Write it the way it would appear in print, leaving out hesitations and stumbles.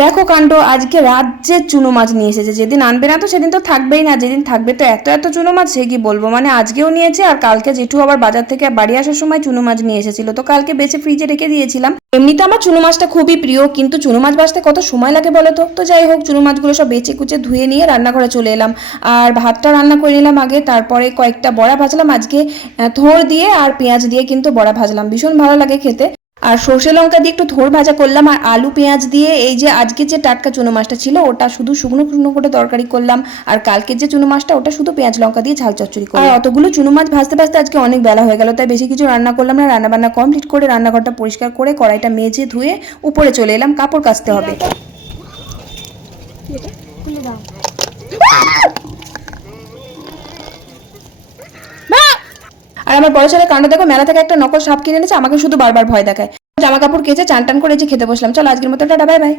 দেখো কাণ্ড, আজকে রাত যে চুনো মাছ নিয়ে এসেছে। যেদিন আনবে না তো সেদিন তো থাকবেই না, যেদিন থাকবে তো এত এত চুনো মাছ, সে কি বলবো। মানে আজকেও নিয়েছে, আর কালকে জেঠু আবার বাজার থেকে বাড়ি আসার সময় চুনো মাছ নিয়ে এসেছিল, তো কালকে বেছে ফ্রিজে রেখে দিয়েছিলাম। এমনিতে আমার চুনো মাছটা খুবই প্রিয়, কিন্তু চুনো মাছ বাছতে কত সময় লাগে বলো তো। তো যাই হোক, চুনো মাছগুলো সব বেছে কুচে ধুয়ে নিয়ে রান্নাঘরে চলে এলাম, আর ভাতটা রান্না করে নিলাম আগে। তারপরে কয়েকটা বড়া ভাজলাম আজকে, থোড় দিয়ে আর পেঁয়াজ দিয়ে কিন্তু বড়া ভাজলাম, ভীষণ ভালো লাগে খেতে। আর সর্ষে লঙ্কা দিয়ে একটু থোড় ভাজা করলাম, আর আলু পেঁয়াজ দিয়ে এই যে আজকে যে টাটকা চুনো মাছটা ছিল ওটা শুধু শুকনো শুকনো করে তরকারি করলাম, আর কালকের যে চুনো মাছটা ওটা শুধু পেঁয়াজ লঙ্কা দিয়ে ঝাল চচ্চড়ি করলাম। আর অতগুলো চুনো মাছ ভাজতে ভাজতে আজকে অনেক বেলা হয়ে গেল, তাই বেশি কিছু রান্না করলাম না। রান্না বান্না কমপ্লিট করে রান্নাঘরটা পরিষ্কার করে কড়াইটা মেজে ধুয়ে উপরে চলে এলাম, কাপড় কাচতে হবে। আর আমার বড় ছেলে কাণ্ড দেখো, মেলা থেকে একটা নকল সাপ কিনে এনেছে, আমাকে শুধু বারবার ভয় দেখায়। জামা কাপড় কেচে চান টান করে যে খেতে বসলাম। চলো আজকের মতো টাটা, বাই বাই।